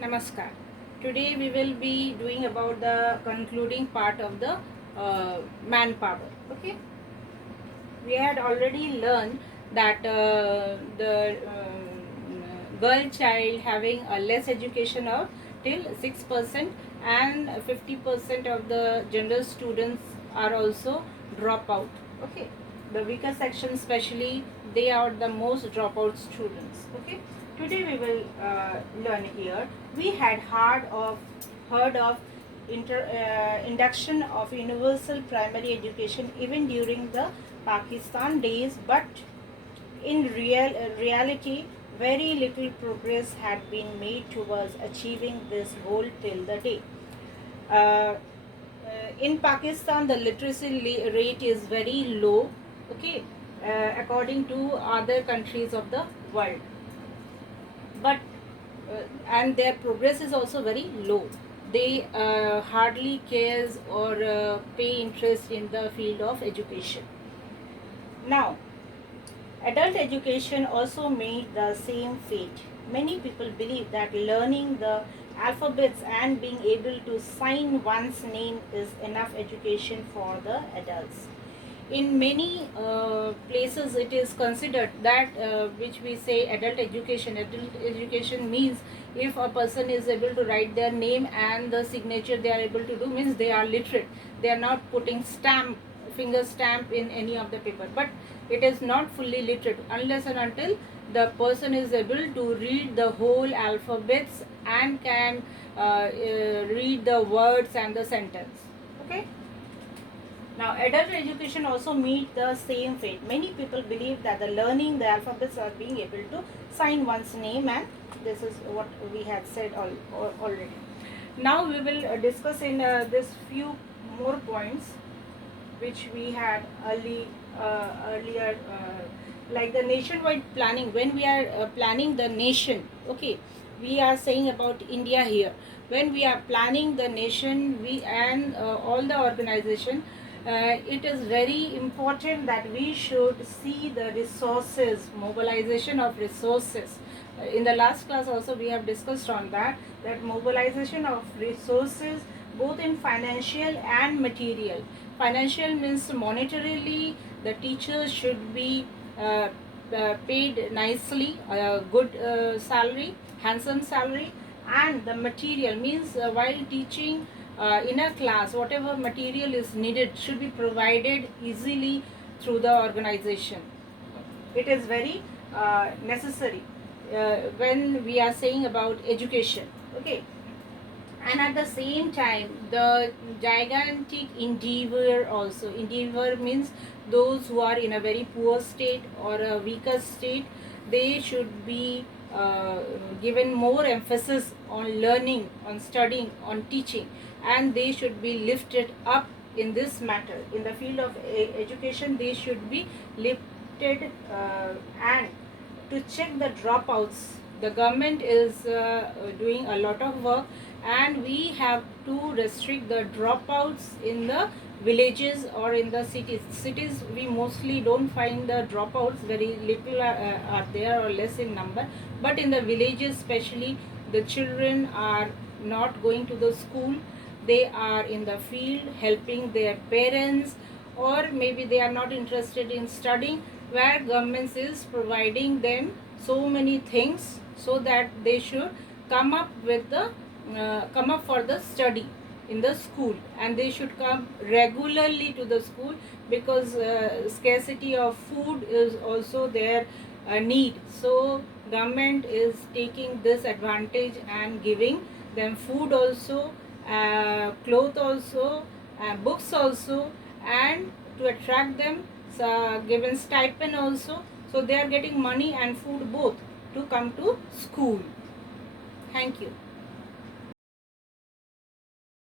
Namaskar. Today we will be doing about the concluding part of the manpower. Okay. We had already learned that the girl child having a less education of till 6% and 50% of the general students are also drop out. Okay. The weaker section especially, they are the most dropout students. Okay. Today we will learn here. We had heard of induction of universal primary education even during the Pakistan days, but in reality, very little progress had been made towards achieving this goal till the day. Uh, in Pakistan, the literacy rate is very low, okay, according to other countries of the world. But and their progress is also very low. They hardly cares or pay interest in the field of education. Now, adult education also made the same fate. Many people believe that learning the alphabets and being able to sign one's name is enough education for the adults. In many places, it is considered that which we say adult education. Adult education means if a person is able to write their name and the signature they are able to do, means they are literate. They are not putting finger stamp in any of the paper, but it is not fully literate unless and until the person is able to read the whole alphabets and can read the words and the sentence. Okay. Now, adult education also meet the same fate. Many people believe that the learning the alphabets or being able to sign one's name, and this is what we had said already. Now we will discuss in this few more points which we had earlier, like the nationwide planning. When we are planning the nation, okay, we are saying about India here. When we are planning the nation, we and all the organization, it is very important that we should see the resources, mobilization of resources. In the last class also we have discussed on that mobilization of resources both in financial and material. Financial means monetarily the teachers should be paid nicely, good salary, handsome salary, and the material means while teaching in a class, whatever material is needed should be provided easily through the organization. It is very necessary when we are saying about education. Okay. And at the same time, the gigantic endeavor also. Endeavor means those who are in a very poor state or a weaker state, they should be given more emphasis on learning, on studying, on teaching, and they should be lifted up in this matter. In the field of education, they should be lifted and to check the dropouts. The government is doing a lot of work, and we have to restrict the dropouts in the villages or in the cities. We mostly don't find the dropouts, very little are there or less in number, but in the villages especially, the children are not going to the school. They are in the field helping their parents, or maybe they are not interested in studying, where government is providing them so many things so that they should come up with the come up for the study in the school, and they should come regularly to the school, because scarcity of food is also their need. So government is taking this advantage and giving them food also, cloth also, books also, and to attract them, given stipend also. So they are getting money and food both to come to school. Thank you.